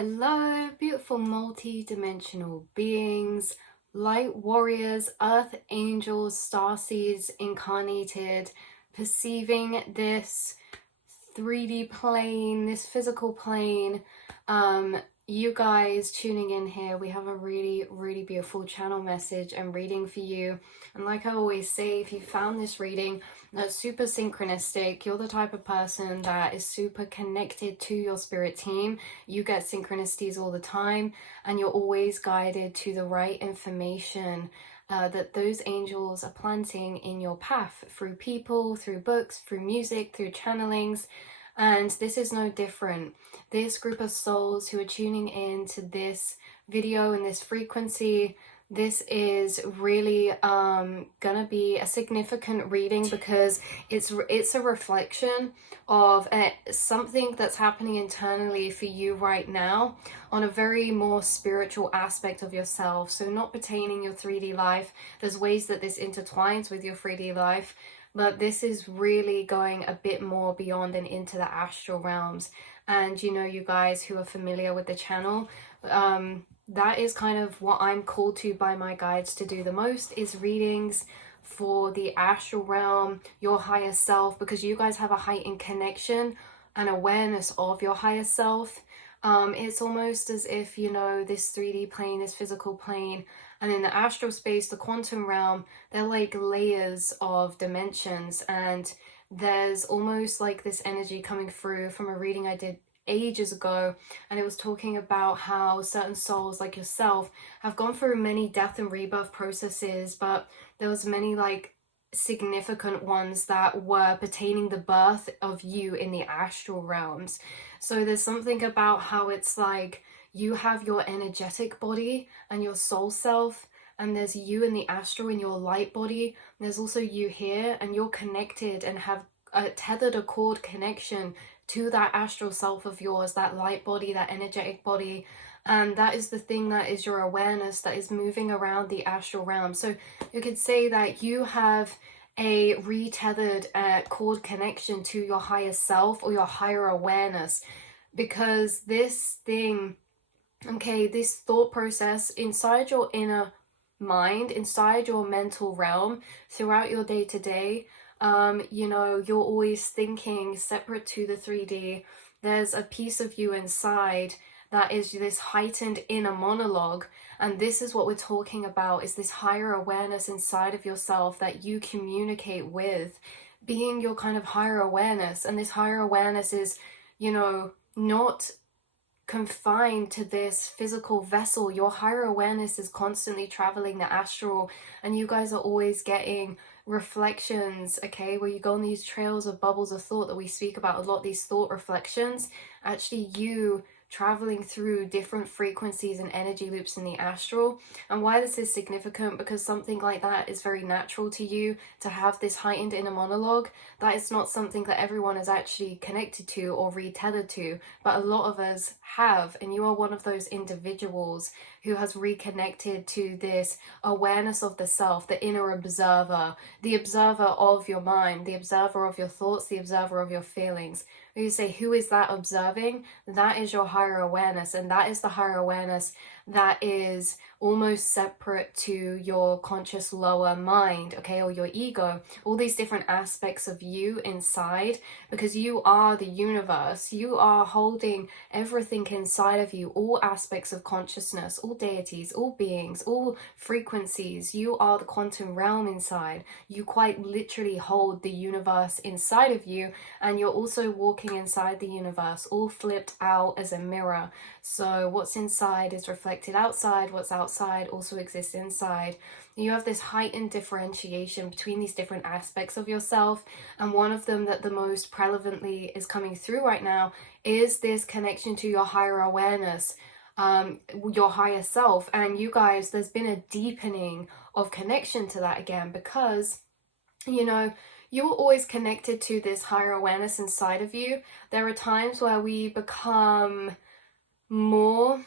Hello, beautiful multi-dimensional beings, light warriors, earth angels, starseeds incarnated, perceiving this 3D plane, this physical plane. You guys tuning in here, we have a really beautiful channel message and reading for you. And like I always say, if you found this reading that's super synchronistic, you're the type of person that is super connected to your spirit team. You get synchronicities all the time, and you're always guided to the right information that those angels are planting in your path through people, through books, through music, through channelings. And this is no different. This group of souls who are tuning in to this video and this frequency, this is really gonna be a significant reading because it's a reflection of something that's happening internally for you right now on a very more spiritual aspect of yourself. So not pertaining your 3D life. There's ways that this intertwines with your 3D life, but this is really going a bit more beyond and into the astral realms. And you know, you guys who are familiar with the channel, that is kind of what I'm called to by my guides to do the most, is readings for the astral realm, your higher self, because you guys have a heightened connection and awareness of your higher self. It's almost as if, you know, this 3D plane, this physical plane, and in the astral space, the quantum realm, they're like layers of dimensions, and there's almost like this energy coming through from a reading I did ages ago, and it was talking about how certain souls like yourself have gone through many death and rebirth processes, but there was many like significant ones that were pertaining the birth of you in the astral realms. So there's something about how it's like you have your energetic body and your soul self, and there's you in the astral in your light body. There's also you here, and you're connected and have tethered a cord connection to that astral self of yours, that light body, that energetic body. And that is the thing that is your awareness that is moving around the astral realm. So you could say that you have a retethered cord connection to your higher self or your higher awareness, because this thing, okay, this thought process inside your inner mind, inside your mental realm, throughout your day to day, you know, you're always thinking separate to the 3D. There's a piece of you inside that is this heightened inner monologue, and this is what we're talking about, is this higher awareness inside of yourself that you communicate with, being your kind of higher awareness. And this higher awareness is, you know, not confined to this physical vessel. Your higher awareness is constantly traveling the astral, and you guys are always getting reflections, okay, where you go on these trails of bubbles of thought that we speak about a lot, these thought reflections, actually you traveling through different frequencies and energy loops in the astral. And why this is significant, because something like that is very natural to you, to have this heightened inner monologue. That is not something that everyone is actually connected to or retethered to, but a lot of us have, and you are one of those individuals who has reconnected to this awareness of the self, the inner observer, the observer of your mind, the observer of your thoughts, the observer of your feelings. You say, who is that observing? That is your higher awareness, and that is the higher awareness that is almost separate to your conscious lower mind, okay, or your ego, all these different aspects of you inside, because you are the universe. You are holding everything inside of you, all aspects of consciousness, all deities, all beings, all frequencies. You are the quantum realm inside. You quite literally hold the universe inside of you, and you're also walking inside the universe, all flipped out as a mirror. So what's inside is reflected outside, what's outside also exists inside. You have this heightened differentiation between these different aspects of yourself, and one of them that the most prevalently is coming through right now is this connection to your higher awareness, your higher self. And you guys, there's been a deepening of connection to that again, because, you know, you're always connected to this higher awareness inside of you. There are times where we become more,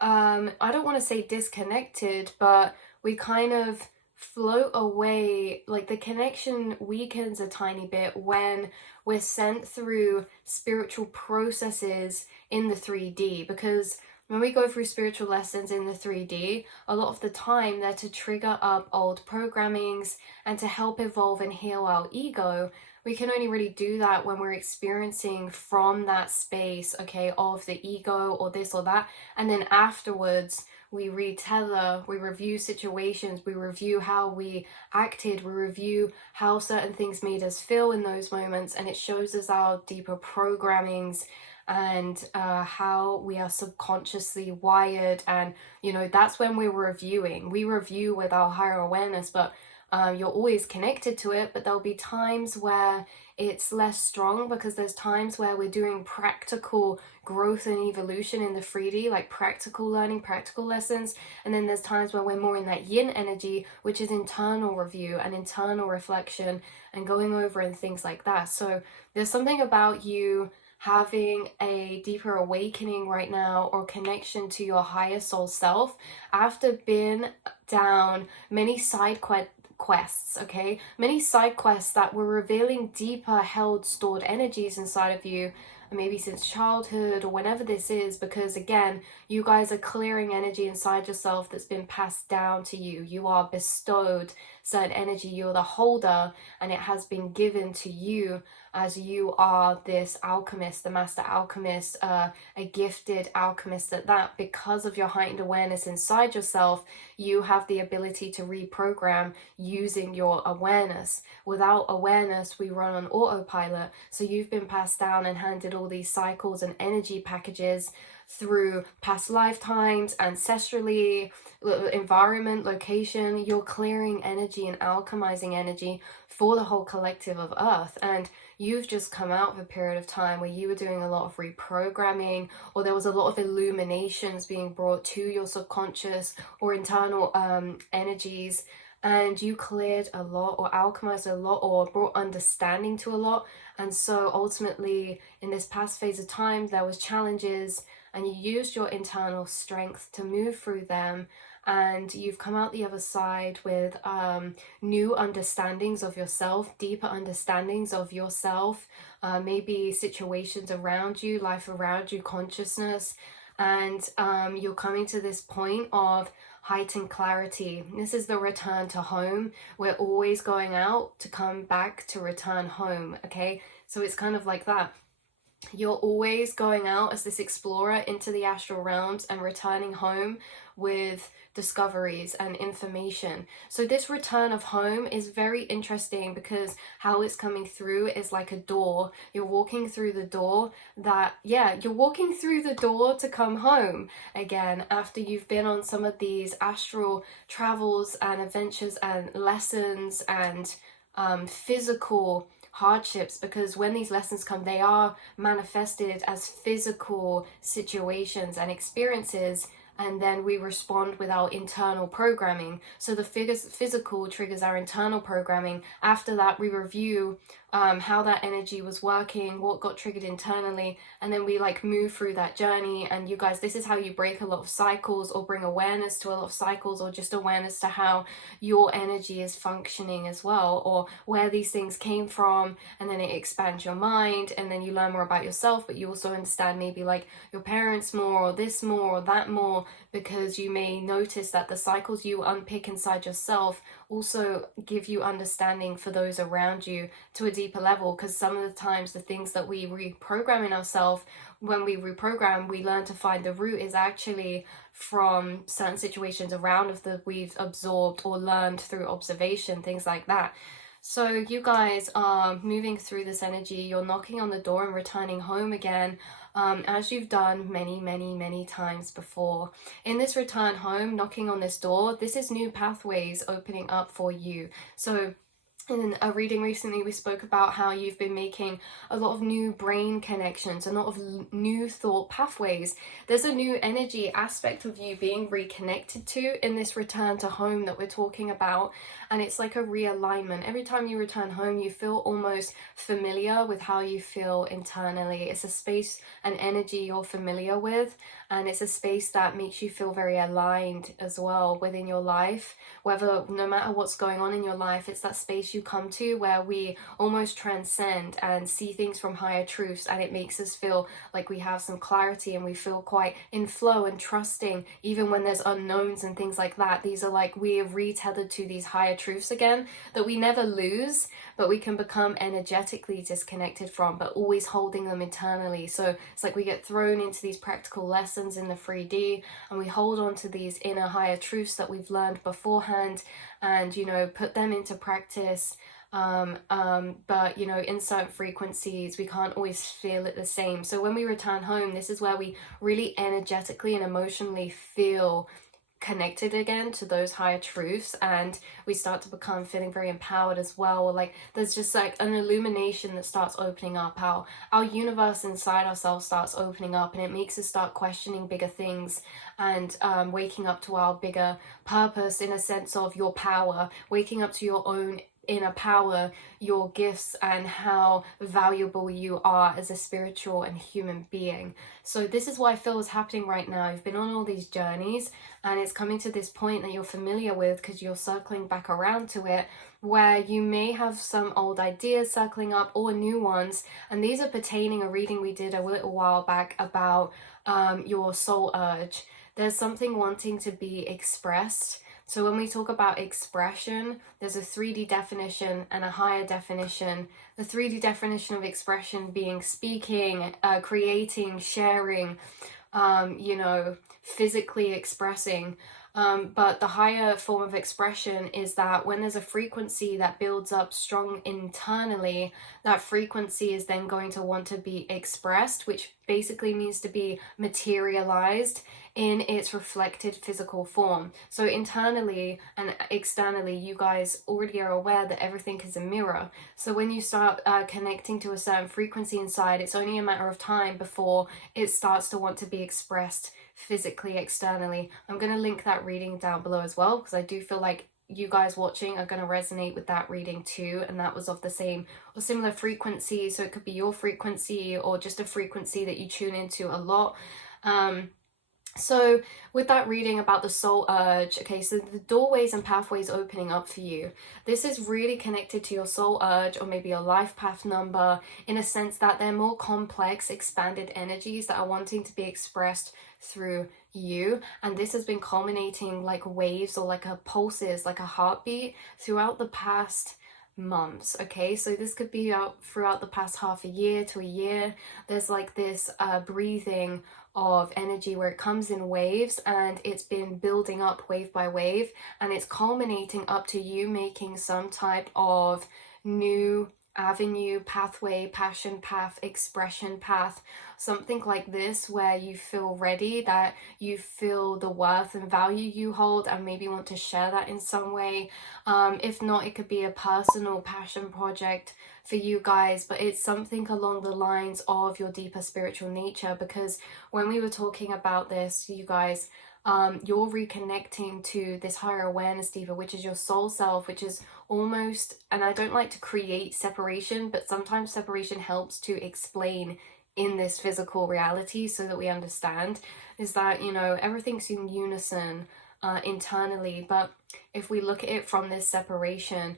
I don't want to say disconnected, but we kind of float away. Like the connection weakens a tiny bit when we're sent through spiritual processes in the 3D, because when we go through spiritual lessons in the 3D, a lot of the time they're to trigger up old programmings and to help evolve and heal our ego. We can only really do that when we're experiencing from that space, okay, of the ego or this or that. And then afterwards, we retether, we review situations, we review how we acted, we review how certain things made us feel in those moments, and it shows us our deeper programmings and how we are subconsciously wired. And that's when we're reviewing. We review with our higher awareness, but you're always connected to it, but there'll be times where it's less strong, because there's times where we're doing practical growth and evolution in the 3D, like practical learning, practical lessons. And then there's times where we're more in that yin energy, which is internal review and internal reflection and going over and things like that. So there's something about you having a deeper awakening right now, or connection to your higher soul self, after being down many side quests, okay? Many side quests that were revealing deeper held stored energies inside of you, maybe since childhood or whenever this is, because again, you guys are clearing energy inside yourself that's been passed down to you. You are bestowed certain energy, you're the holder, and it has been given to you as you are this alchemist, the master alchemist, a gifted alchemist at that. Because of your heightened awareness inside yourself, you have the ability to reprogram using your awareness. Without awareness, we run on autopilot. So you've been passed down and handed all these cycles and energy packages through past lifetimes, ancestrally, environment, location. You're clearing energy and alchemizing energy for the whole collective of Earth. And you've just come out of a period of time where you were doing a lot of reprogramming, or there was a lot of illuminations being brought to your subconscious or internal energies, and you cleared a lot or alchemized a lot or brought understanding to a lot. And so ultimately, in this past phase of time, there was challenges, and you used your internal strength to move through them, and you've come out the other side with new understandings of yourself, deeper understandings of yourself, maybe situations around you, life around you, consciousness, and you're coming to this point of heightened clarity. This is the return to home. We're always going out to come back to return home, okay? So it's kind of like that. You're always going out as this explorer into the astral realms and returning home with discoveries and information. So this return of home is very interesting, because how it's coming through is like a door. You're walking through the door you're walking through the door to come home again, after you've been on some of these astral travels and adventures and lessons and physical hardships, because when these lessons come, they are manifested as physical situations and experiences, and then we respond with our internal programming. So the physical triggers our internal programming. After that, we review how that energy was working, what got triggered internally, and then we like move through that journey. And you guys, this is how you break a lot of cycles, or bring awareness to a lot of cycles, or just awareness to how your energy is functioning as well, or where these things came from. And then it expands your mind, and then you learn more about yourself, but you also understand maybe like your parents more, or this more, or that more, because you may notice that the cycles you unpick inside yourself also give you understanding for those around you to a deeper level. Because some of the times the things that we reprogram in ourselves, when we reprogram, we learn to find the root is actually from certain situations around us that we've absorbed or learned through observation, things like that. So you guys are moving through this energy. You're knocking on the door and returning home again, as you've done many times before. In this return home, knocking on this door, this is new pathways opening up for you. So in a reading recently, we spoke about how you've been making a lot of new brain connections, a lot of new thought pathways. There's a new energy aspect of you being reconnected to in this return to home that we're talking about. And it's like a realignment. Every time you return home, you feel almost familiar with how you feel internally. It's a space and energy you're familiar with. and it's a space that makes you feel very aligned as well within your life. Whether, no matter what's going on in your life, it's that space you come to where we almost transcend and see things from higher truths, and it makes us feel like we have some clarity and we feel quite in flow and trusting, even when there's unknowns and things like that. These are like, we are retethered to these higher truths again that we never lose, but we can become energetically disconnected from, but always holding them internally. So it's like we get thrown into these practical lessons in the 3D, and we hold on to these inner higher truths that we've learned beforehand, and, you know, put them into practice. But, you know, in certain frequencies, we can't always feel it the same. So when we return home, this is where we really energetically and emotionally feel connected again to those higher truths, and we start to become feeling very empowered as well. Or like there's just like an illumination that starts opening up. Our universe inside ourselves starts opening up, and it makes us start questioning bigger things, and waking up to our bigger purpose, in a sense of your power, waking up to your own inner power, your gifts, and how valuable you are as a spiritual and human being. So this is what I feel is happening right now. You've been on all these journeys, and it's coming to this point that you're familiar with, because you're circling back around to it, where you may have some old ideas circling up or new ones. And these are pertaining a reading we did a little while back about your soul urge. There's something wanting to be expressed. So when we talk about expression, there's a 3D definition and a higher definition. The 3D definition of expression being speaking, creating, sharing, you know, physically expressing. But the higher form of expression is that when there's a frequency that builds up strong internally, that frequency is then going to want to be expressed, which basically means to be materialized in its reflected physical form. So internally and externally, you guys already are aware that everything is a mirror. So when you start connecting to a certain frequency inside, it's only a matter of time before it starts to want to be expressed physically, externally. I'm going to link that reading down below as well, because I do feel like you guys watching are going to resonate with that reading too, and that was of the same or similar frequency. So it could be your frequency, or just a frequency that you tune into a lot. So with that reading about the soul urge, okay, so the doorways and pathways opening up for you, this is really connected to your soul urge, or maybe your life path number, in a sense that they're more complex, expanded energies that are wanting to be expressed through you. And this has been culminating like waves, or like a pulses, like a heartbeat throughout the past months. Okay, so this could be out throughout the past half a year to a year. There's like this breathing of energy where it comes in waves, and it's been building up wave by wave, and it's culminating up to you making some type of new avenue, pathway, passion path, expression path, something like this, where you feel ready, that you feel the worth and value you hold, and maybe want to share that in some way. If not, it could be a personal passion project for you guys, but it's something along the lines of your deeper spiritual nature. Because when we were talking about this, you guys, you're reconnecting to this higher awareness diva, which is your soul self, which is almost, and I don't like to create separation, but sometimes separation helps to explain in this physical reality so that we understand, is that, you know, everything's in unison internally. But if we look at it from this separation,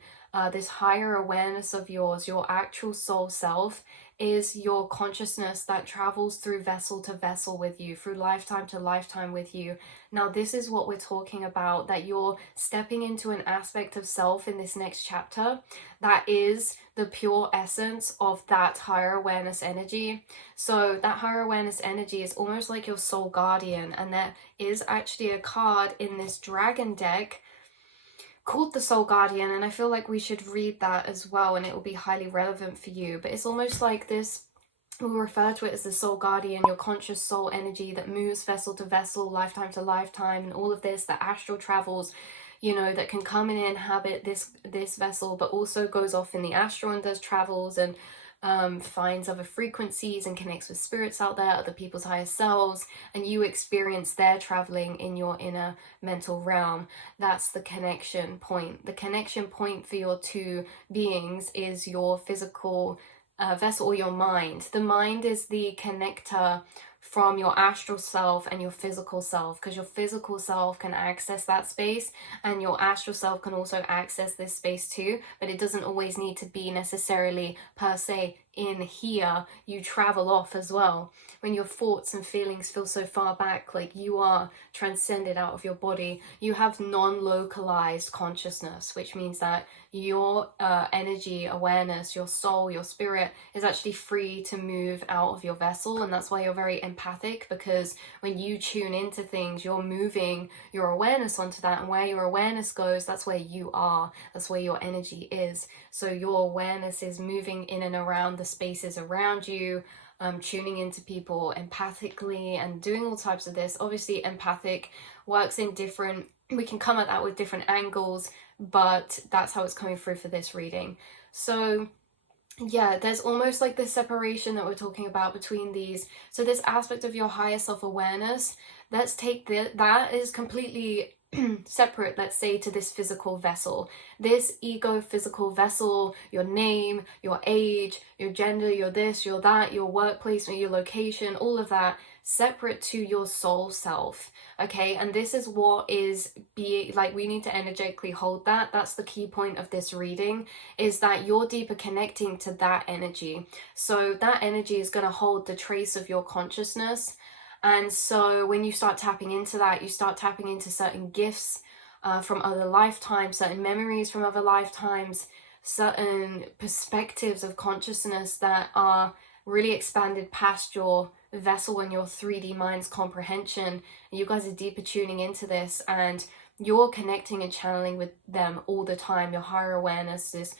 this higher awareness of yours, your actual soul self, is your consciousness that travels through vessel to vessel with you, through lifetime to lifetime with you. Now, this is what we're talking about, that you're stepping into an aspect of self in this next chapter that is the pure essence of that higher awareness energy. So that higher awareness energy is almost like your soul guardian, and there is actually a card in this dragon deck called the Soul Guardian, and I feel like we should read that as well, and it will be highly relevant for you. But it's almost like this, we'll refer to it as the Soul Guardian, your conscious soul energy that moves vessel to vessel, lifetime to lifetime, and all of this, that astral travels, you know, that can come and inhabit this vessel, but also goes off in the astral and does travels, and finds other frequencies and connects with spirits out there, other people's higher selves, and you experience their traveling in your inner mental realm. That's the connection point. The connection point for your two beings is your physical vessel, or your mind. The mind is the connector from your astral self and your physical self, because your physical self can access that space and your astral self can also access this space too, but it doesn't always need to be necessarily per se in here. You travel off as well. When your thoughts and feelings feel so far back, like you are transcended out of your body, you have non-localized consciousness, which means that your energy, awareness, your soul, your spirit is actually free to move out of your vessel. And that's why you're very empathic, because when you tune into things, you're moving your awareness onto that, and where your awareness goes, that's where you are, that's where your energy is. So your awareness is moving in and around the spaces around you, tuning into people empathically and doing all types of this. Obviously empathic works in different, we can come at that with different angles, but that's how it's coming through for this reading. So yeah, there's almost like this separation that we're talking about between these. So this aspect of your higher self-awareness, let's take that is completely separate, let's say, to this physical vessel. This ego physical vessel, your name, your age, your gender, your this, your that, your workplace, your location, all of that, separate to your soul self. Okay, and this is what is being like, we need to energetically hold that. That's the key point of this reading, is that you're deeper connecting to that energy. So that energy is going to hold the trace of your consciousness. And so when you start tapping into that, you start tapping into certain gifts from other lifetimes, certain memories from other lifetimes, certain perspectives of consciousness that are really expanded past your vessel and your 3D mind's comprehension. And you guys are deeper tuning into this, and you're connecting and channeling with them all the time. Your higher awareness is,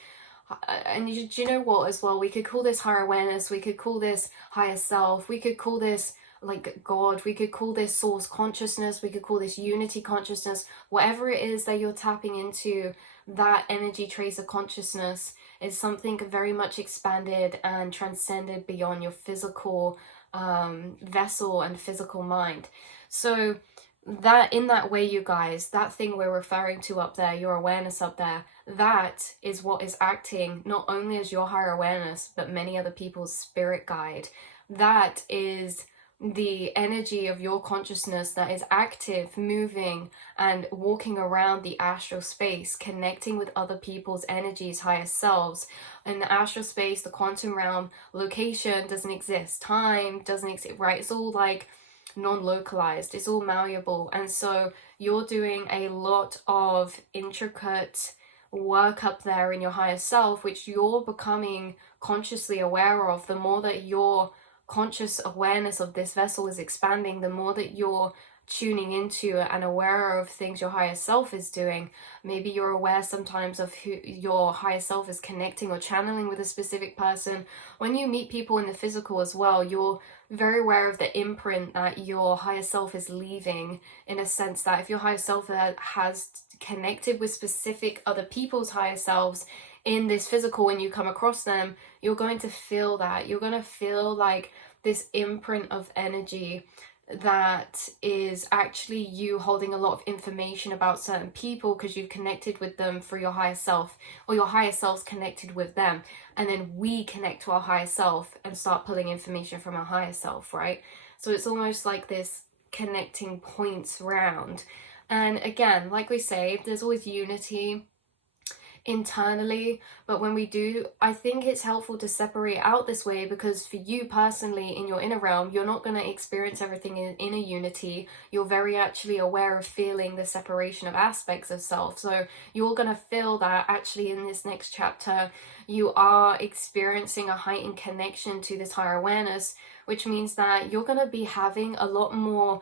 and do you know what as well, we could call this higher awareness, we could call this higher self, we could call this like God, we could call this source consciousness, we could call this unity consciousness, whatever it is that you're tapping into, that energy trace of consciousness is something very much expanded and transcended beyond your physical vessel and physical mind. So that, in that way, you guys, that thing we're referring to up there, your awareness up there, that is what is acting not only as your higher awareness, but many other people's spirit guide. That is the energy of your consciousness that is active, moving, and walking around the astral space, connecting with other people's energies, higher selves. In the astral space, the quantum realm, location doesn't exist, time doesn't exist, right? It's all like non-localized, it's all malleable. And so you're doing a lot of intricate work up there in your higher self, which you're becoming consciously aware of. The more that your conscious awareness of this vessel is expanding, the more that you're tuning into and aware of things your higher self is doing. Maybe you're aware sometimes of who your higher self is connecting or channeling with a specific person. When you meet people in the physical as well, you're very aware of the imprint that your higher self is leaving, in a sense that if your higher self has connected with specific other people's higher selves in this physical, when you come across them, you're going to feel that. You're going to feel like this imprint of energy that is actually you holding a lot of information about certain people because you've connected with them through your higher self, or your higher self's connected with them, and then we connect to our higher self and start pulling information from our higher self, right? So it's almost like this connecting points round. And again, like we say, there's always unity internally, but when we do, I think it's helpful to separate out this way, because for you personally in your inner realm, you're not going to experience everything in a unity. You're very actually aware of feeling the separation of aspects of self, so you're going to feel that actually in this next chapter you are experiencing a heightened connection to this higher awareness, which means that you're going to be having a lot more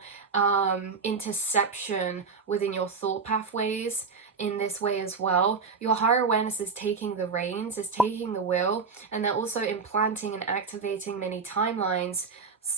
interception within your thought pathways in this way as well. Your higher awareness is taking the reins, is taking the wheel, and they're also implanting and activating many timelines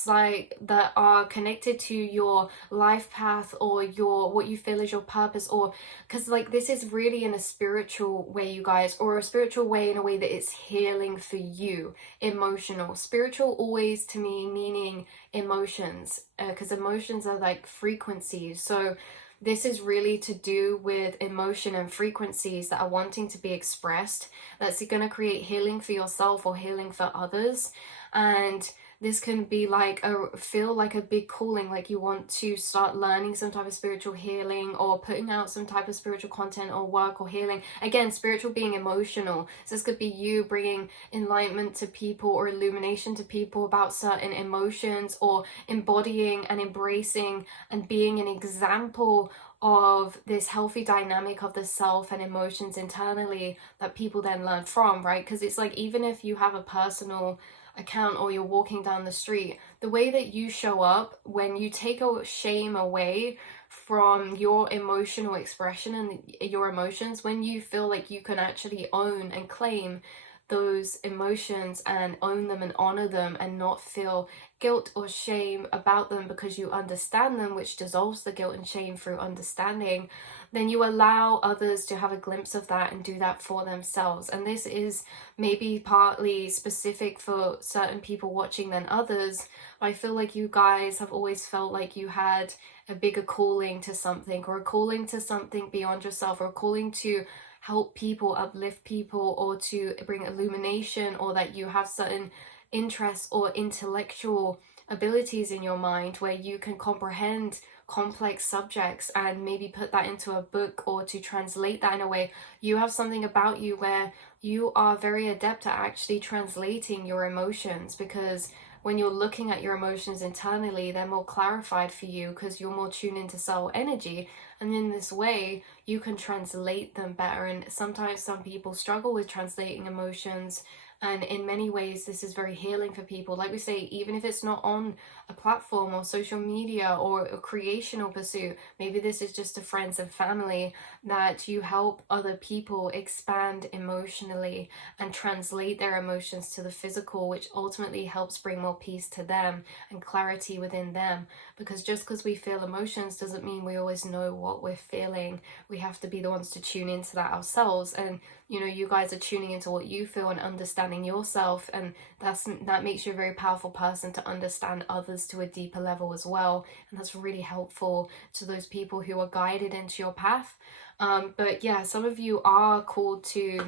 like that are connected to your life path, or your what you feel is your purpose, or because like this is really in a spiritual way, you guys, or a spiritual way in a way that it's healing for you. Emotional, spiritual always to me meaning emotions, because emotions are like frequencies. So this is really to do with emotion and frequencies that are wanting to be expressed, that's going to create healing for yourself or healing for others. And This can be like feel like a big calling, like you want to start learning some type of spiritual healing or putting out some type of spiritual content or work or healing. Again, spiritual being emotional. So this could be you bringing enlightenment to people or illumination to people about certain emotions, or embodying and embracing and being an example of this healthy dynamic of the self and emotions internally that people then learn from, right? Because it's like, even if you have a personal account or you're walking down the street, the way that you show up, when you take a shame away from your emotional expression and your emotions, when you feel like you can actually own and claim those emotions and own them and honor them and not feel guilt or shame about them because you understand them, which dissolves the guilt and shame through understanding, then you allow others to have a glimpse of that and do that for themselves. And this is maybe partly specific for certain people watching than others. I feel like you guys have always felt like you had a bigger calling to something, or a calling to something beyond yourself, or a calling to help people, uplift people, or to bring illumination, or that you have certain interests or intellectual abilities in your mind where you can comprehend complex subjects and maybe put that into a book, or to translate that in a way. You have something about you where you are very adept at actually translating your emotions, because when you're looking at your emotions internally, they're more clarified for you because you're more tuned into soul energy. And in this way, you can translate them better. And sometimes some people struggle with translating emotions. And in many ways, this is very healing for people. Like we say, even if it's not on a platform or social media or a creational pursuit, maybe this is just to friends and family, that you help other people expand emotionally and translate their emotions to the physical, which ultimately helps bring more peace to them and clarity within them. Because just because we feel emotions doesn't mean we always know what we're feeling. We have to be the ones to tune into that ourselves. And you know, you guys are tuning into what you feel and understanding yourself, and that makes you a very powerful person to understand others to a deeper level as well. And that's really helpful to those people who are guided into your path. But yeah, some of you are called to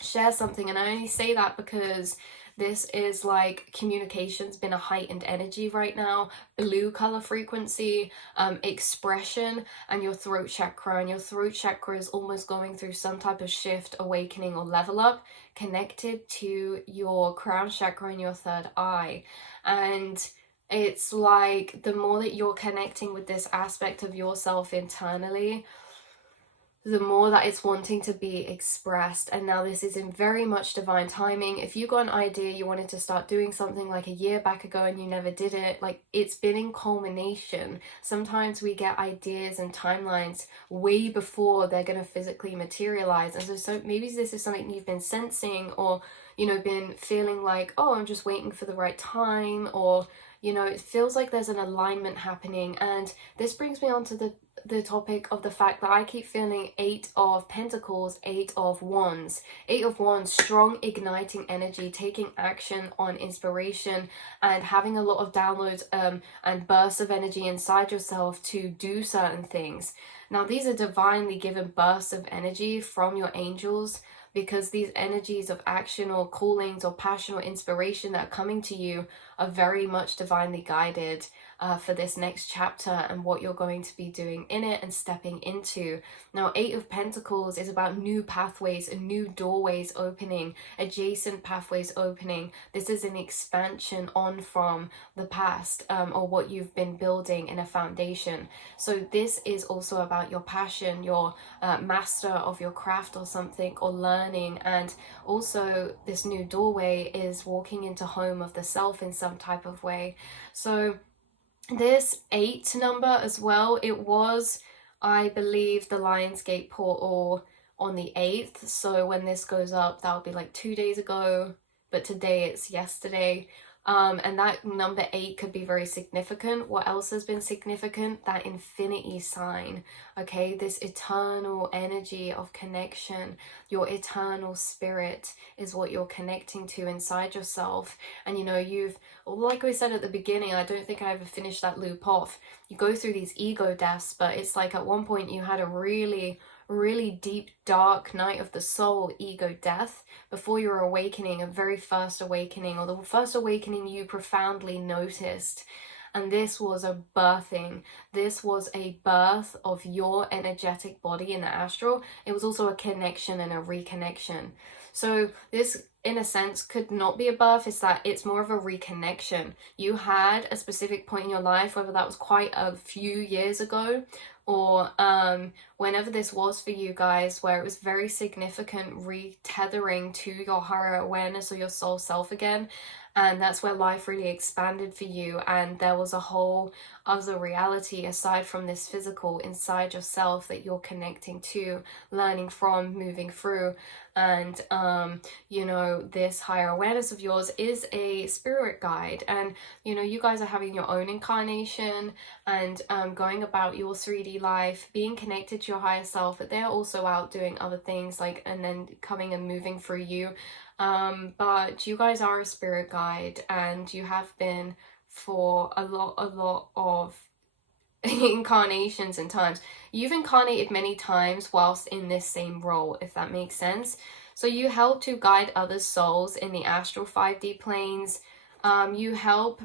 share something, and I only say that because this is like communication's been a heightened energy right now, blue color frequency, expression, and your throat chakra. And your throat chakra is almost going through some type of shift, awakening, or level up, connected to your crown chakra and your third eye. And it's like the more that you're connecting with this aspect of yourself internally, the more that it's wanting to be expressed. And now this is in very much divine timing. If you got an idea, you wanted to start doing something like a year back ago and you never did it, like, it's been in culmination. Sometimes we get ideas and timelines way before they're going to physically materialize. And so maybe this is something you've been sensing, or you know, been feeling like, oh, I'm just waiting for the right time, or you know, it feels like there's an alignment happening. And this brings me on to the topic of the fact that I keep feeling 8 of Pentacles, 8 of Wands. 8 of Wands, strong igniting energy, taking action on inspiration and having a lot of downloads and bursts of energy inside yourself to do certain things. Now, these are divinely given bursts of energy from your angels, because these energies of action or callings or passion or inspiration that are coming to you are very much divinely guided for this next chapter and what you're going to be doing in it and stepping into. Now, 8 of Pentacles is about new pathways and new doorways opening, adjacent pathways opening. This is an expansion on from the past, or what you've been building in a foundation. So this is also about your passion, your master of your craft or something, or learning. And also this new doorway is walking into home of the self in some type of way. So this 8 number as well, it was, I believe, the Lionsgate Portal on the 8th. So when this goes up, that'll be like 2 days ago, but today it's yesterday. And that number 8 could be very significant. What else has been significant? That infinity sign, okay? This eternal energy of connection, your eternal spirit is what you're connecting to inside yourself. And you know, you've, like we said at the beginning, I don't think I ever finished that loop off. You go through these ego deaths, but it's like at one point you had a really really deep, dark night of the soul, ego death, before your awakening, a very first awakening, or the first awakening you profoundly noticed. And this was a birthing. This was a birth of your energetic body in the astral. It was also a connection and a reconnection. So this, in a sense, could not be a birth. It's that it's more of a reconnection. You had a specific point in your life, whether that was quite a few years ago, or whenever this was for you guys, where it was very significant retethering to your higher awareness or your soul self again. And that's where life really expanded for you, and there was a whole other reality aside from this physical inside yourself that you're connecting to, learning from, moving through. And you know, this higher awareness of yours is a spirit guide, and you know, you guys are having your own incarnation and going about your 3D life, being connected to your higher self, but they're also out doing other things, like, and then coming and moving through you. But you guys are a spirit guide, and you have been for a lot of incarnations and times. You've incarnated many times whilst in this same role, if that makes sense. So you help to guide other souls in the astral 5D planes. You help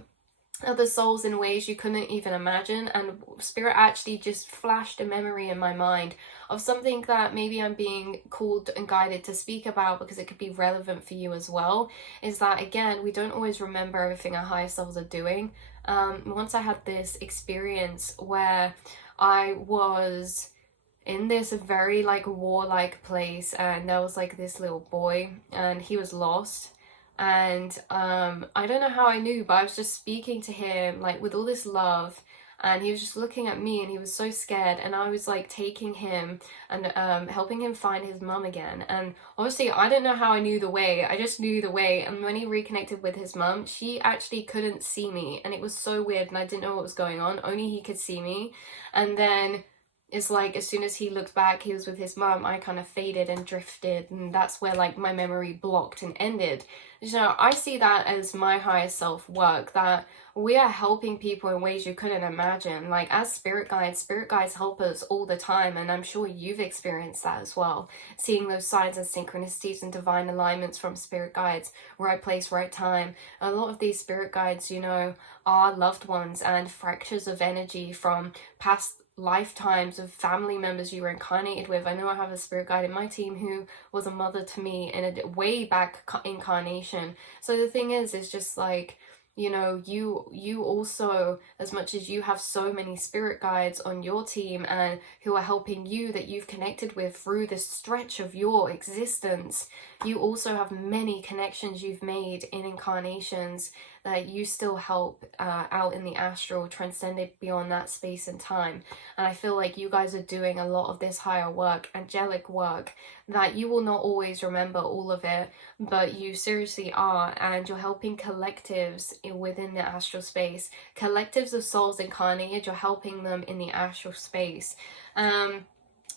other souls in ways you couldn't even imagine, and spirit actually just flashed a memory in my mind of something that maybe I'm being called and guided to speak about, because it could be relevant for you as well. Is that, again, we don't always remember everything our higher selves are doing. Once I had this experience where I was in this very like warlike place, and there was like this little boy, and he was lost. And I don't know how I knew, but I was just speaking to him like with all this love, and he was just looking at me, and he was so scared, and I was like taking him and helping him find his mum again. And obviously I don't know how I knew the way, I just knew the way. And when he reconnected with his mum, she actually couldn't see me, and it was so weird, and I didn't know what was going on, only he could see me. And then it's like as soon as he looked back, he was with his mum, I kind of faded and drifted, and that's where like my memory blocked and ended. You know, I see that as my higher self work, that we are helping people in ways you couldn't imagine. Like as spirit guides help us all the time, and I'm sure you've experienced that as well, seeing those signs and synchronicities and divine alignments from spirit guides, right place, right time. A lot of these spirit guides, you know, are loved ones and fractures of energy from past lifetimes of family members you were incarnated with. I know I have a spirit guide in my team who was a mother to me in a way back incarnation. So the thing is just like, you know, you also, as much as you have so many spirit guides on your team and who are helping you, that you've connected with through this stretch of your existence, you also have many connections you've made in incarnations that you still help out in the astral, transcended beyond that space and time. And I feel like you guys are doing a lot of this higher work, angelic work, that you will not always remember all of it, but you seriously are. And you're helping collectives within the astral space, collectives of souls incarnated, you're helping them in the astral space.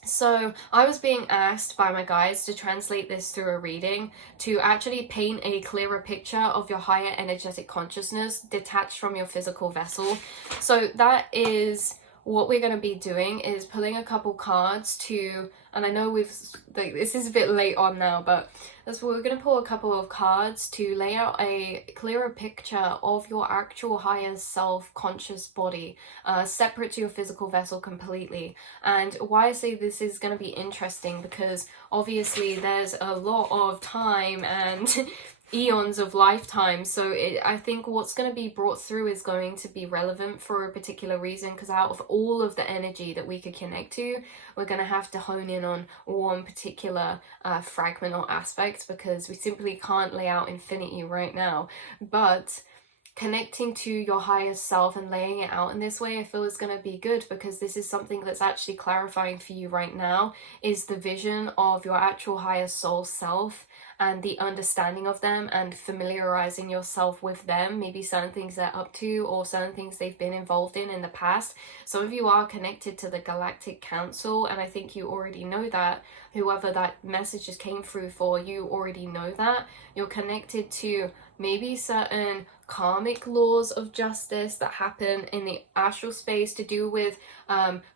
So I was being asked by my guides to translate this through a reading, to actually paint a clearer picture of your higher energetic consciousness detached from your physical vessel. So that is what we're going to be doing, is pulling a couple cards to, and I know this is a bit late on now, but that's what we're going to pull a couple of cards to lay out a clearer picture of your actual higher self conscious body, separate to your physical vessel completely. And why I say this is going to be interesting, because obviously there's a lot of time and eons of lifetime, so I think what's going to be brought through is going to be relevant for a particular reason, because out of all of the energy that we could connect to, we're going to have to hone in on one particular fragment or aspect, because we simply can't lay out infinity right now. But connecting to your higher self and laying it out in this way, I feel is going to be good, because this is something that's actually clarifying for you right now, is the vision of your actual higher soul self, and the understanding of them and familiarizing yourself with them, maybe certain things they're up to or certain things they've been involved in the past. Some of you are connected to the Galactic Council, and I think you already know that. Whoever that message just came through for, you already know that. You're connected to maybe certain karmic laws of justice that happen in the astral space to do with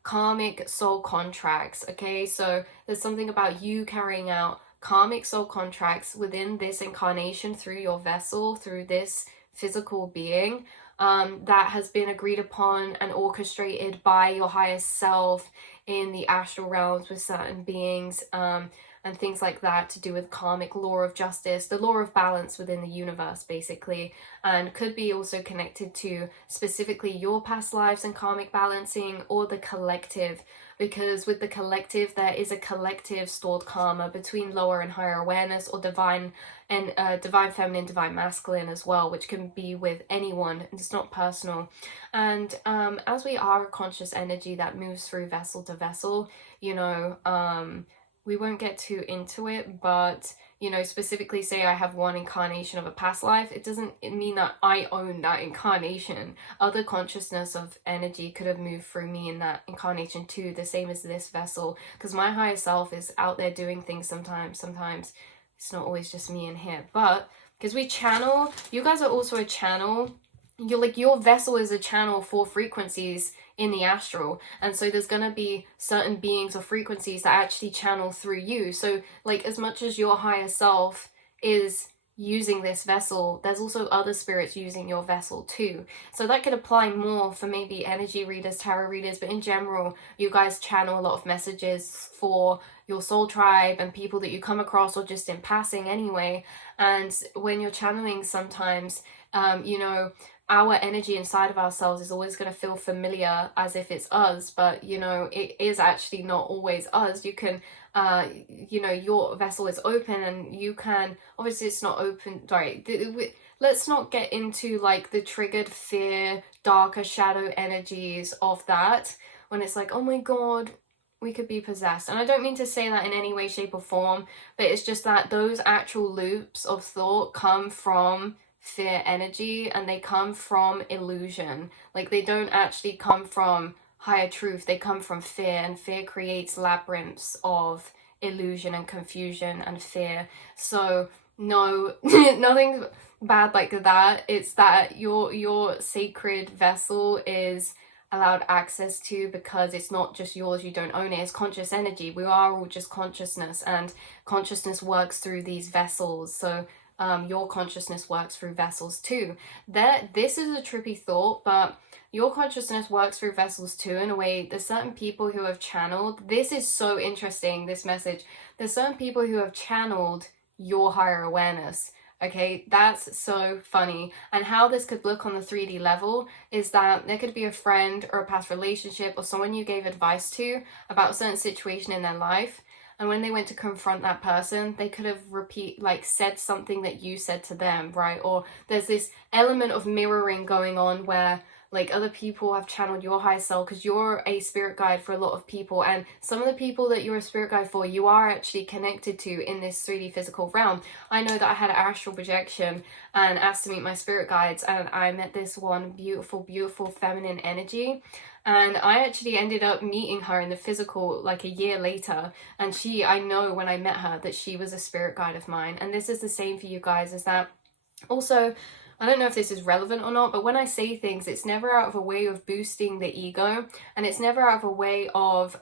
karmic soul contracts. Okay, so there's something about you carrying out karmic soul contracts within this incarnation through your vessel, through this physical being, that has been agreed upon and orchestrated by your highest self in the astral realms with certain beings, and things like that, to do with karmic law of justice, the law of balance within the universe, basically, and could be also connected to specifically your past lives and karmic balancing, or the collective, because with the collective there is a collective stored karma between lower and higher awareness, or divine and divine feminine, divine masculine as well, which can be with anyone. It's not personal. And as we are a conscious energy that moves through vessel to vessel, you know, we won't get too into it, but, you know, specifically say I have one incarnation of a past life, it doesn't mean that I own that incarnation. Other consciousness of energy could have moved through me in that incarnation too, the same as this vessel, because my higher self is out there doing things sometimes it's not always just me in here. But because we channel, you guys are also a channel. You're like, your vessel is a channel for frequencies in the astral, and so there's gonna be certain beings or frequencies that actually channel through you. So like, as much as your higher self is using this vessel, there's also other spirits using your vessel too. So that could apply more for maybe energy readers, tarot readers, but in general, you guys channel a lot of messages for your soul tribe and people that you come across, or just in passing anyway. And when you're channeling, sometimes you know, our energy inside of ourselves is always going to feel familiar as if it's us, but you know, it is actually not always us. You can you know, your vessel is open, and you can, obviously it's not open, sorry, let's not get into like the triggered fear, darker shadow energies of that, when it's like, oh my god, we could be possessed. And I don't mean to say that in any way, shape or form, but it's just that those actual loops of thought come from fear energy, and they come from illusion. Like, they don't actually come from higher truth, they come from fear, and fear creates labyrinths of illusion and confusion and fear. So no, nothing bad like that. It's that your sacred vessel is allowed access to, because it's not just yours, you don't own it, it's conscious energy. We are all just consciousness, and consciousness works through these vessels. So your consciousness works through vessels too. This is a trippy thought, but your consciousness works through vessels too, in a way. There's certain people who have channeled, this is so interesting, this message, there's certain people who have channeled your higher awareness. Okay, that's so funny. And how this could look on the 3D level is that there could be a friend or a past relationship or someone you gave advice to about a certain situation in their life, and when they went to confront that person, they could have said something that you said to them, right? Or there's this element of mirroring going on where like other people have channeled your higher self, because you're a spirit guide for a lot of people, and some of the people that you're a spirit guide for, you are actually connected to in this 3D physical realm. I know that I had an astral projection and asked to meet my spirit guides, and I met this one beautiful feminine energy, and I actually ended up meeting her in the physical like a year later, and I know when I met her that she was a spirit guide of mine. And this is the same for you guys, is that also, I don't know if this is relevant or not, but when I say things, it's never out of a way of boosting the ego, and it's never out of a way of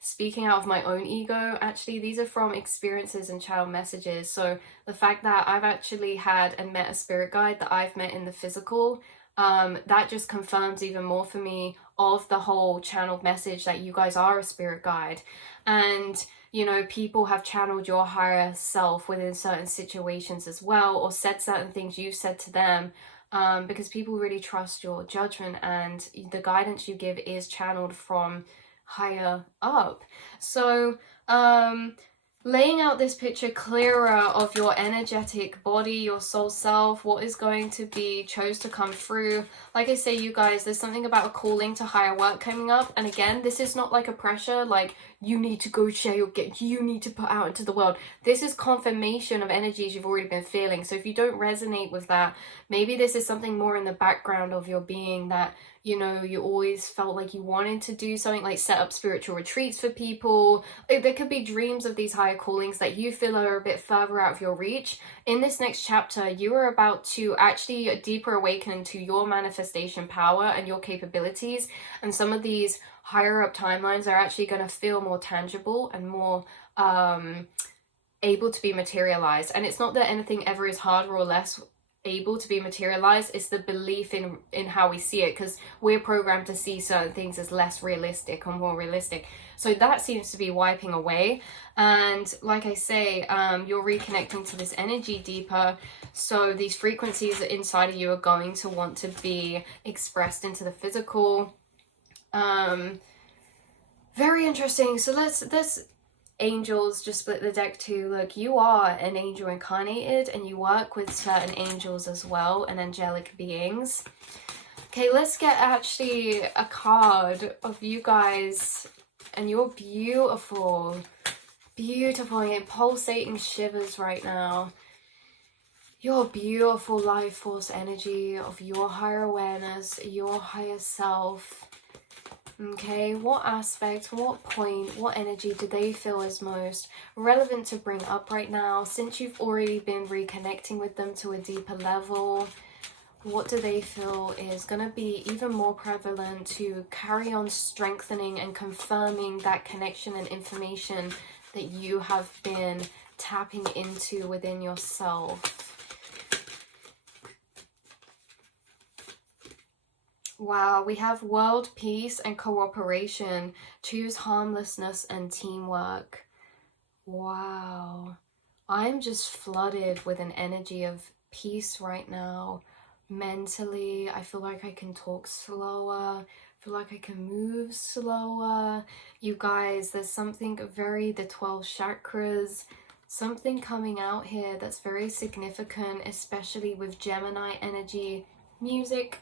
speaking out of my own ego. Actually, these are from experiences and channel messages. So the fact that I've actually had and met a spirit guide that I've met in the physical, that just confirms even more for me of the whole channeled message that you guys are a spirit guide. And you know, people have channeled your higher self within certain situations as well, or said certain things you said to them, because people really trust your judgment, and the guidance you give is channeled from higher up. So laying out this picture clearer of your energetic body, your soul self, what is going to be chose to come through. Like I say, you guys, there's something about a calling to higher work coming up. And again, this is not like a pressure, like you need to go share your gift, you need to put out into the world. This is confirmation of energies you've already been feeling. So if you don't resonate with that, maybe this is something more in the background of your being that, you know, you always felt like you wanted to do something, like set up spiritual retreats for people. There could be dreams of these higher callings that you feel are a bit further out of your reach. In this next chapter, you are about to actually deeper awaken to your manifestation power and your capabilities, and some of these higher up timelines are actually going to feel more tangible and more able to be materialized. And it's not that anything ever is harder or less able to be materialized, it's the belief in how we see it, because we're programmed to see certain things as less realistic or more realistic. So that seems to be wiping away. And like I say, you're reconnecting to this energy deeper, so these frequencies inside of you are going to want to be expressed into the physical. Very interesting. So let's angels, just split the deck too. Look, you are an angel incarnated and you work with certain angels as well, and angelic beings. Okay, let's get actually a card of you guys, and you're beautiful, beautiful. You're pulsating shivers right now. Your beautiful life force energy of your higher awareness, your higher self. Okay, what aspect, what point, what energy do they feel is most relevant to bring up right now, since you've already been reconnecting with them to a deeper level? What do they feel is going to be even more prevalent to carry on strengthening and confirming that connection and information that you have been tapping into within yourself? Wow, we have world peace and cooperation. Choose harmlessness and teamwork. Wow. I'm just flooded with an energy of peace right now. Mentally, I feel like I can talk slower. I feel like I can move slower. You guys, there's something very, the 12 chakras, something coming out here that's very significant, especially with Gemini energy, music,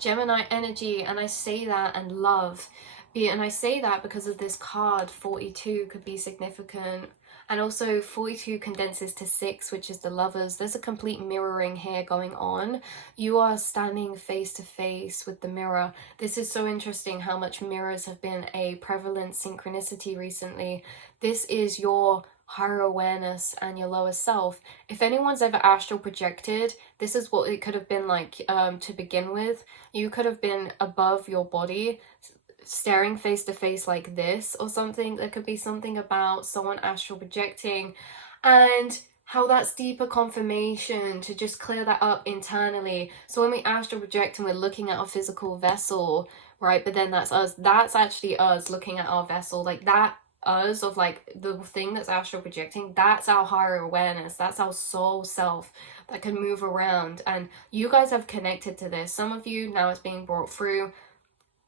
Gemini energy. And I say that, and love. And I say that because of this card, 42 could be significant. And also 42 condenses to 6, which is the lovers. There's a complete mirroring here going on. You are standing face to face with the mirror. This is so interesting how much mirrors have been a prevalent synchronicity recently. This is your higher awareness and your lower self. If anyone's ever astral projected, this is what it could have been like to begin with. You could have been above your body, staring face to face like this or something. There could be something about someone astral projecting, and how that's deeper confirmation to just clear that up internally. So when we astral project and we're looking at our physical vessel, right, but then that's us, that's actually us looking at our vessel, like that us of like the thing that's astral projecting, that's our higher awareness, that's our soul self that can move around. And you guys have connected to this. Some of you, now it's being brought through,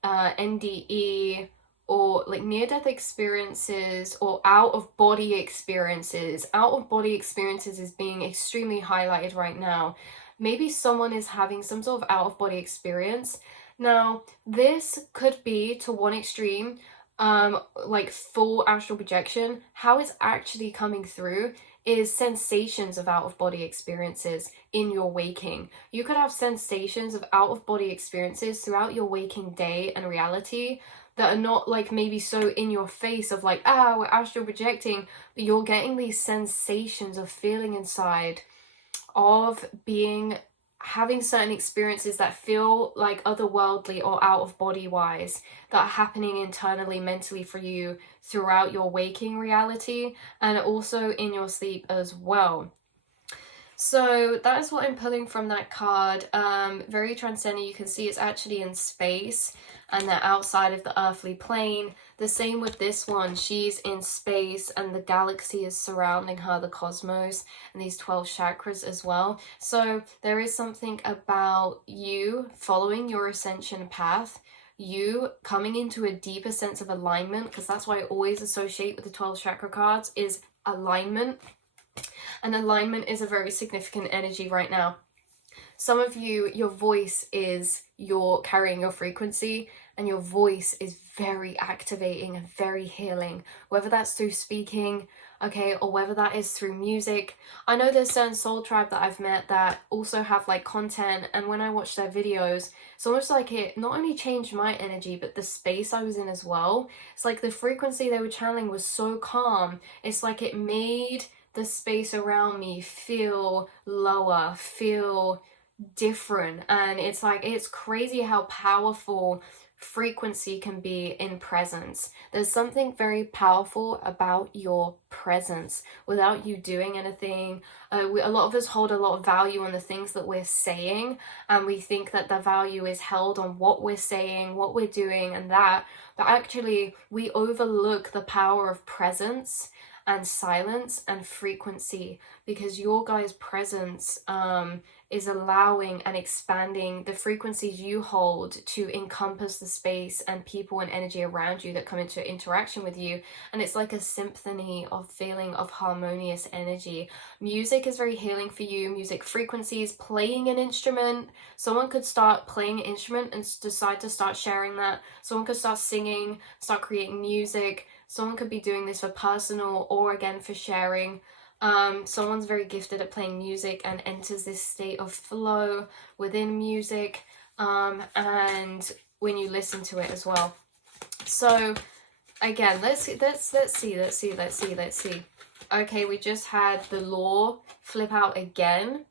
NDE or like near-death experiences or out-of-body experiences. Out-of-body experiences is being extremely highlighted right now. Maybe someone is having some sort of out-of-body experience. Now, this could be, to one extreme, like full astral projection. How it's actually coming through is sensations of out-of-body experiences in your waking. You could have sensations of out-of-body experiences throughout your waking day and reality that are not like maybe so in your face of like, we're astral projecting, but you're getting these sensations of feeling inside, of being, having certain experiences that feel like otherworldly or out of body wise, that are happening internally, mentally for you throughout your waking reality and also in your sleep as well. So that is what I'm pulling from that card. Very transcendent. You can see it's actually in space and they're outside of the earthly plane. The same with this one. She's in space and the galaxy is surrounding her, the cosmos, and these 12 chakras as well. So there is something about you following your ascension path. you coming into a deeper sense of alignment, because that's why I always associate with the 12 chakra cards is alignment. And alignment is a very significant energy right now. Some of you, your voice is, you're carrying your frequency, and your voice is very activating and very healing, whether that's through speaking, okay, or whether that is through music. I know there's certain soul tribe that I've met that also have like content, and when I watch their videos, it's almost like it not only changed my energy, but the space I was in as well. It's like the frequency they were channeling was so calm. It's like it made the space around me feel lower, feel different. And it's like, it's crazy how powerful frequency can be in presence. There's something very powerful about your presence without you doing anything. A lot of us hold a lot of value on the things that we're saying, and we think that the value is held on what we're saying, what we're doing, and that, but actually we overlook the power of presence and silence and frequency, because your guys' presence is allowing and expanding the frequencies you hold to encompass the space and people and energy around you that come into interaction with you. And it's like a symphony of feeling of harmonious energy. Music is very healing for you. Music frequencies, playing an instrument. Someone could start playing an instrument and decide to start sharing that. Someone could start singing, start creating music. Someone could be doing this for personal or again for sharing. Someone's very gifted at playing music and enters this state of flow within music, and when you listen to it as well. So again, let's see. Okay, we just had the law flip out again.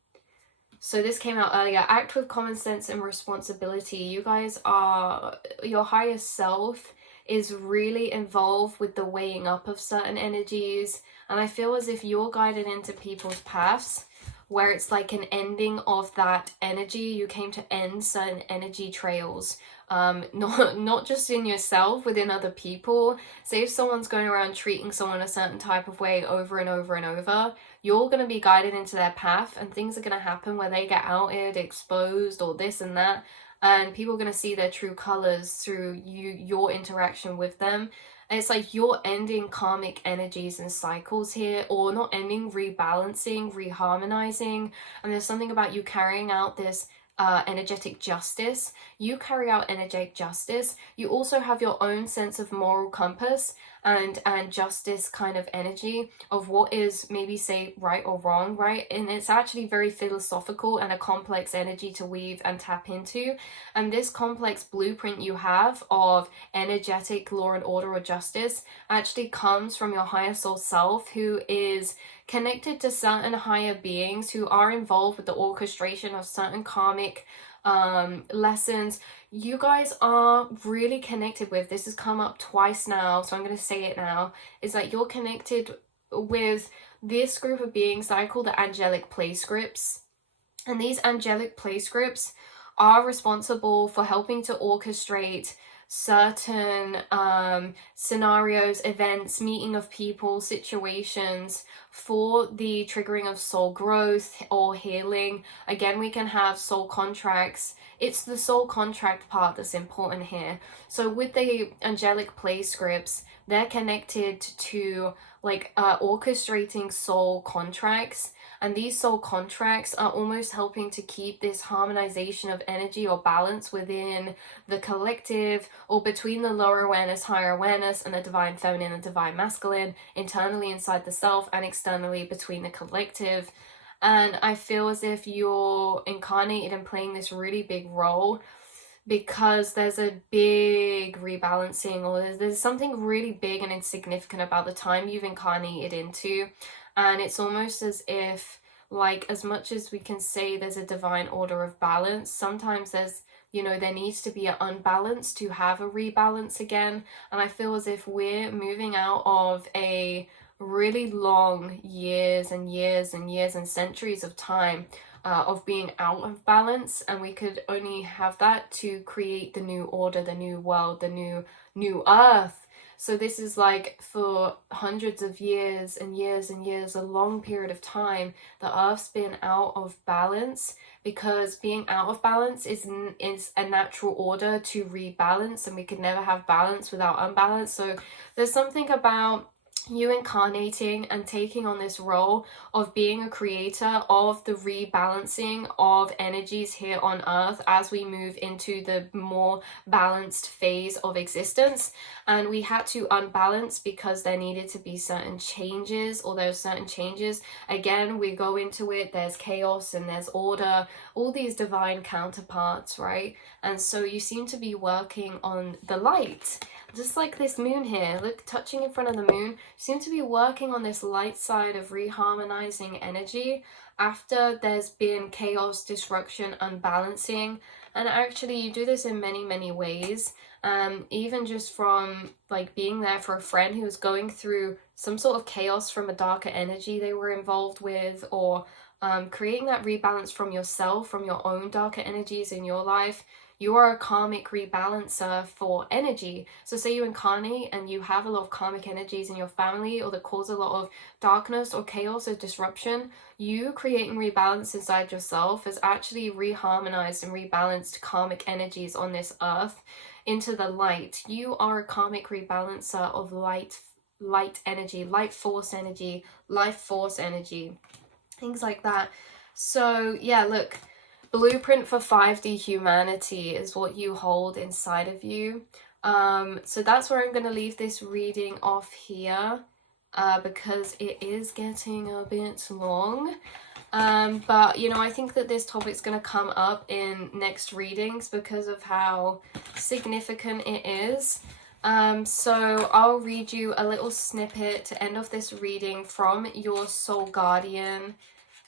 So this came out earlier. Act with common sense and responsibility. You guys are, your higher self is really involved with the weighing up of certain energies. And I feel as if you're guided into people's paths where it's like an ending of that energy. You came to end certain energy trails, not just in yourself, within other people. Say if someone's going around treating someone a certain type of way over and over and over, you're going to be guided into their path, and things are going to happen where they get outed, exposed, or this and that. And people are going to see their true colors through your interaction with them. And it's like you're ending karmic energies and cycles here, or not ending, rebalancing, reharmonizing. And there's something about you carrying out this energetic justice. You carry out energetic justice. You also have your own sense of moral compass and justice kind of energy of what is maybe say right or wrong, right? And it's actually very philosophical and a complex energy to weave and tap into. And this complex blueprint you have of energetic law and order or justice actually comes from your higher soul self, who is connected to certain higher beings who are involved with the orchestration of certain karmic lessons. You guys are really connected with, this has come up twice now, so I'm going to say it now, is that you're connected with this group of beings that I call the angelic play scripts. And these angelic play scripts are responsible for helping to orchestrate certain scenarios, events, meeting of people, situations for the triggering of soul growth or healing. Again, we can have soul contracts. It's the soul contract part that's important here. So with the angelic play scripts, they're connected to like orchestrating soul contracts. And these soul contracts are almost helping to keep this harmonization of energy or balance within the collective, or between the lower awareness, higher awareness, and the divine feminine and divine masculine, internally inside the self and externally between the collective. And I feel as if you're incarnated and playing this really big role because there's a big rebalancing, or there's something really big and insignificant about the time you've incarnated into. And it's almost as if, like, as much as we can say there's a divine order of balance, sometimes there's, you know, there needs to be an unbalance to have a rebalance again. And I feel as if we're moving out of a really long years and years and years and centuries of time of being out of balance, and we could only have that to create the new order, the new world, the new earth. So this is like for hundreds of years and years and years, a long period of time, the earth's been out of balance, because being out of balance is a natural order to rebalance, and we could never have balance without unbalance. So there's something about you incarnating and taking on this role of being a creator of the rebalancing of energies here on earth as we move into the more balanced phase of existence. And we had to unbalance because there needed to be certain changes, or there's certain changes. Again, we go into it, there's chaos and there's order, all these divine counterparts, right? And so you seem to be working on the light, just like this moon here, look, touching in front of the moon. You seem to be working on this light side of reharmonizing energy after there's been chaos, disruption, unbalancing. And actually you do this in many ways, even just from like being there for a friend who was going through some sort of chaos from a darker energy they were involved with, or creating that rebalance from yourself, from your own darker energies in your life. You are a karmic rebalancer for energy. So say you incarnate and you have a lot of karmic energies in your family, or that cause a lot of darkness or chaos or disruption, you creating rebalance inside yourself has actually reharmonized and rebalanced karmic energies on this earth into the light. You are a karmic rebalancer of light energy, light force energy, life force energy, things like that. So yeah, look, blueprint for 5D humanity is what you hold inside of you. So that's where I'm going to leave this reading off here, because it is getting a bit long. But you know, I think that this topic's going to come up in next readings because of how significant it is. So I'll read you a little snippet to end off this reading from your soul guardian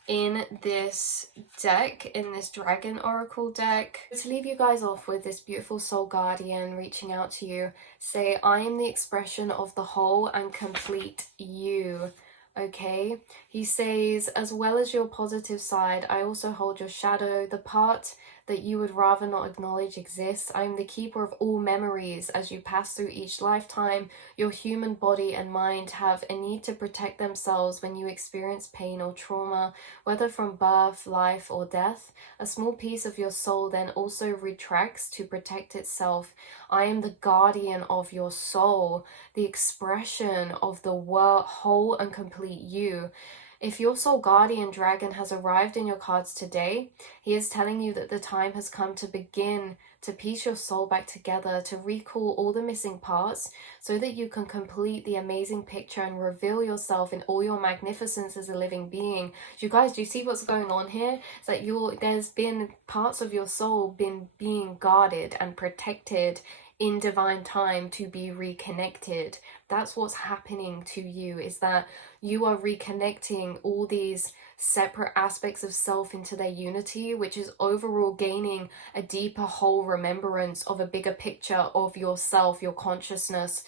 in this deck, in this dragon oracle deck. To leave you guys off with this beautiful soul guardian reaching out to you, say, I am the expression of the whole and complete you. Okay, he says, as well as your positive side, I also hold your shadow, the part that you would rather not acknowledge exists. I am the keeper of all memories. As you pass through each lifetime, your human body and mind have a need to protect themselves when you experience pain or trauma, whether from birth, life, or death. A small piece of your soul then also retracts to protect itself. I am the guardian of your soul, the expression of the whole and complete you. If your soul guardian dragon has arrived in your cards today, he is telling you that the time has come to begin to piece your soul back together, to recall all the missing parts so that you can complete the amazing picture and reveal yourself in all your magnificence as a living being. You guys, do you see what's going on here? It's like there's been parts of your soul being guarded and protected in divine time to be reconnected. That's what's happening to you, is that you are reconnecting all these separate aspects of self into their unity, which is overall gaining a deeper whole remembrance of a bigger picture of yourself, your consciousness,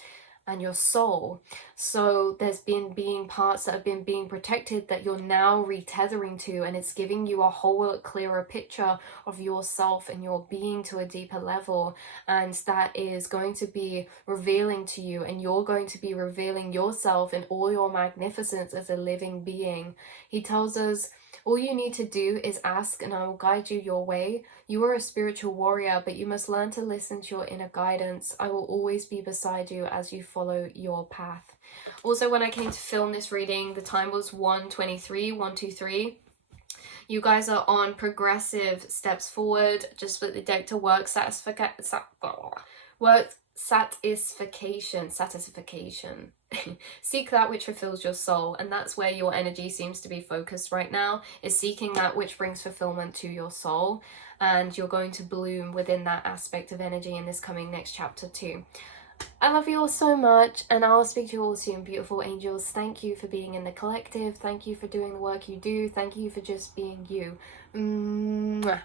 and your soul. So there's been parts that have been being protected that you're now retethering to, and it's giving you a whole clearer picture of yourself and your being to a deeper level, and that is going to be revealing to you, and you're going to be revealing yourself in all your magnificence as a living being. He tells us, all you need to do is ask and I will guide you your way. You are a spiritual warrior, but you must learn to listen to your inner guidance. I will always be beside you as you follow your path. Also, when I came to film this reading, the time was 1:23. You guys are on progressive steps forward. Just split the deck to work satisfaction. Seek that which fulfills your soul, and that's where your energy seems to be focused right now, is seeking that which brings fulfillment to your soul, and you're going to bloom within that aspect of energy in this coming next chapter too. I love you all so much, and I'll speak to you all soon, beautiful angels. Thank you for being in the collective. Thank you for doing the work you do. Thank you for just being you. Mwah.